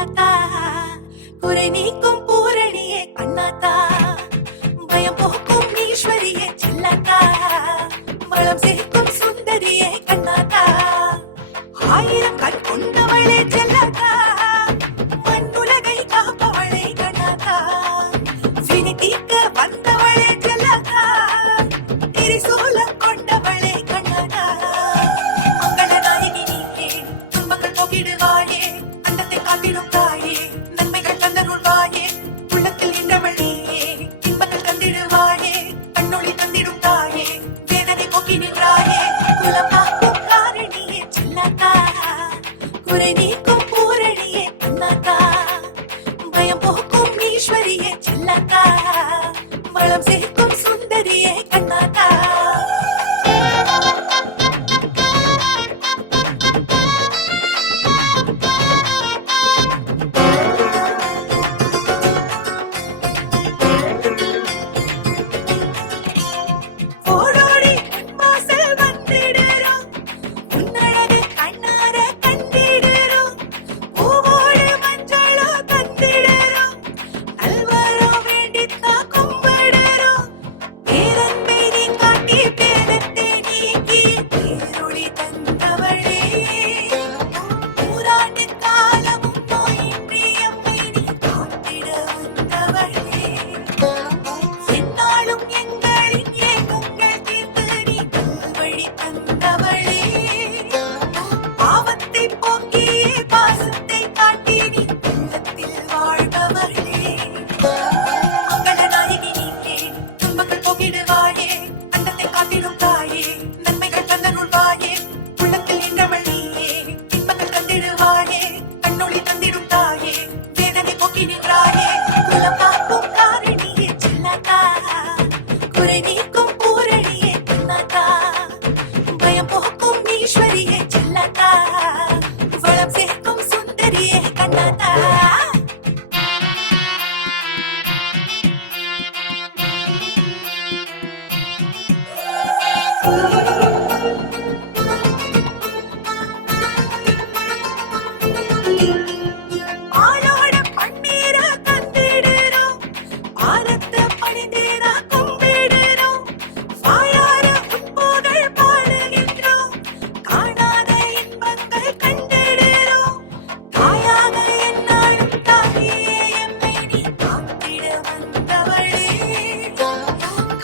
செல்லாத்தா, குறை நீக்கும் பூரணியே கண்ணாத்தா, பயம் போக்கும் ஈஸ்வரியே செல்லாத்தா, வளம் சேர்க்கும் சுந்தரியே கண்ணாத்தா, ஆயிரம் கண் கொண்டவளே செல்லாத்தா, மண்ணுலகை காப்பவளே கண்ணாத்தா, வினை தீர்க்க வந்தவளே செல்லாத்தா, திரிசூலம் கொண்டவளே கண்ணாத்தா, மங்கள நாயகி நீயே, துன்பங்கள் போக்கிடுவாயே, அண்டத்தை காத்திடும் தாயே, நன்மைகள் தந்தருள்வாயே, உள்ளத்தில் நின்றவள் நீயே, இன்பங்கள் தந்திடுவாயே, கண்ணொளி தந்திடும் தாயே, வேதனை போக்கி நின்றாயே, குலம் காக்கும் காரணியே செல்லாத்தா, குறை நீக்கும் பூரணியே கண்ணாத்தா, பயம் போக்கும் ஈஸ்வரியே செல்லாத்தா, வளம் சேர்க்கும் சுந்தரியே கண்ணாத்தா. ஓடோடி வாசல் வந்திடுறோம், உன்னழகு கண்ணார கண்டிடுறோம், பூவோடு மஞ்சளோ தந்திடுறோம், நல்வரம் வேண்டித்தான் கும்பிடுறோம், பேரன்பை நீ காட்டி பேதத்தை நீக்கி பேரொளி தந்தவளே, நூறாண்டு காலமும் நோயின்றி அம்மை நீ காத்திட வந்தவளே, எந்நாளும் எங்களின் ஏக்கங்கள் தீர்த்து நீ நல்வழி தந்தவளே, பாவத்தை போக்கியே பாசத்தை காட்டி நீ உள்ளத்தில் வாழ்பவளே, மங்கள நாயகி நீயே, துன்பங்கள் போக்கிடுவாயே, அண்டத்தை காத்திடும் தாயே, நன்மைகள் தந்தருள்வாயே, உள்ளத்தில் நின்றவள் நீயே, இன்பங்கள் தந்திடுவாயே, கண்ணொளி தந்திடும் தாயே, வேதனை போக்கி நின்றாயே, குலம் காக்கும் காரணியே செல்லாத்தா, குறை நீக்கும் பூரணியே கண்ணாத்தா, பயம் போக்கும் ஈஸ்வரியே செல்லாத்தா, வளம் சேர்க்கும் சுந்தரியே கண்ணாத்தா. ஆளோட பன்னீர தந்திடுறோம், பாதத்தை பணிந்தேன கும்பிடுறோம், வாயார உன் புகழ் பாடுகின்றோம், காணாத இன்பங்கள் கண்டிடுறோம், தாயாக எந்நாளும் தாயே எம்மை நீ காத்திட வந்தவளே,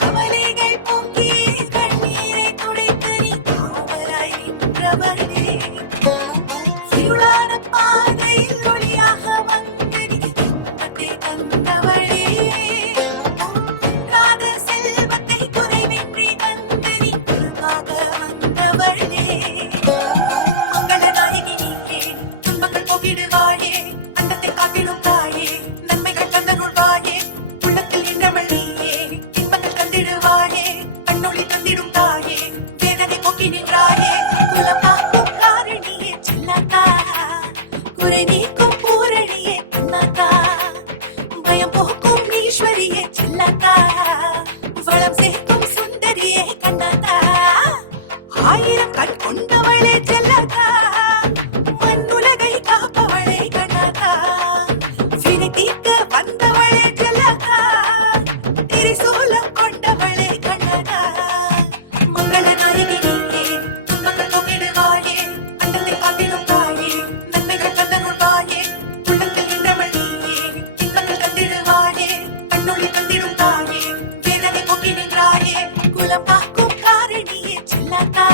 கவலைகள் போக்கி கண்ணீரை துடைத்து நீ காவலாய் நின்றவளே, இருளான பாதையில் ஒளியாக வந்து நீ இன்பத்தை தந்தவளே, குன்றாத செல்வத்தை குறைவின்றி தந்து நீ குருவாக வந்தவளே, மங்கள நாயகி நீயே, துன்பங்கள் போக்கிடுவாயே, அண்டத்தை காத்திடும் தாயே, நன்மைகள் தந்தருள்வாயே, உள்ளத்தில் நின்றவள் நீயே, இன்பங்கள் தந்திடுவாயே, கண்ணொளி தந்திடும் தாயே, வேதனை போக்கி நின்றாயே, குலம் காக்கும் காரணியே செல்லாத்தா, குறை நீக்கும் பூரணியே கண்ணாத்தா, பயம் போக்கும் ஈஸ்வரியே செல்லாத்தா, வளம் சேர்க்கும் சுந்தரியே கண்ணாத்தா, ஆயிரம் கண் கொண்டவளே செல்லாத்தா, மண்ணுலகை காப்பவளே கண்ணாத்தா, வினை தீர்க்க வந்தவளே செல்லாத்தா, திரிசூலம் கொண்டவளே கண்ணாத்தா, மங்கள நாயகி நீயே, துன்பங்கள் போக்கிடுவாயே, அண்டத்தை காத்திடும் தாயே, நன்மைகள் தந்தருள்வாயே, உள்ளத்தில் நின்றவள் நீயே, இன்பங்கள் தந்திடுவாயே, கண்ணொளி தந்திடும் தாயே, வேதனை போக்கி நின்றாயே, குலம் காக்கும் காரணியே செல்லாத்தா,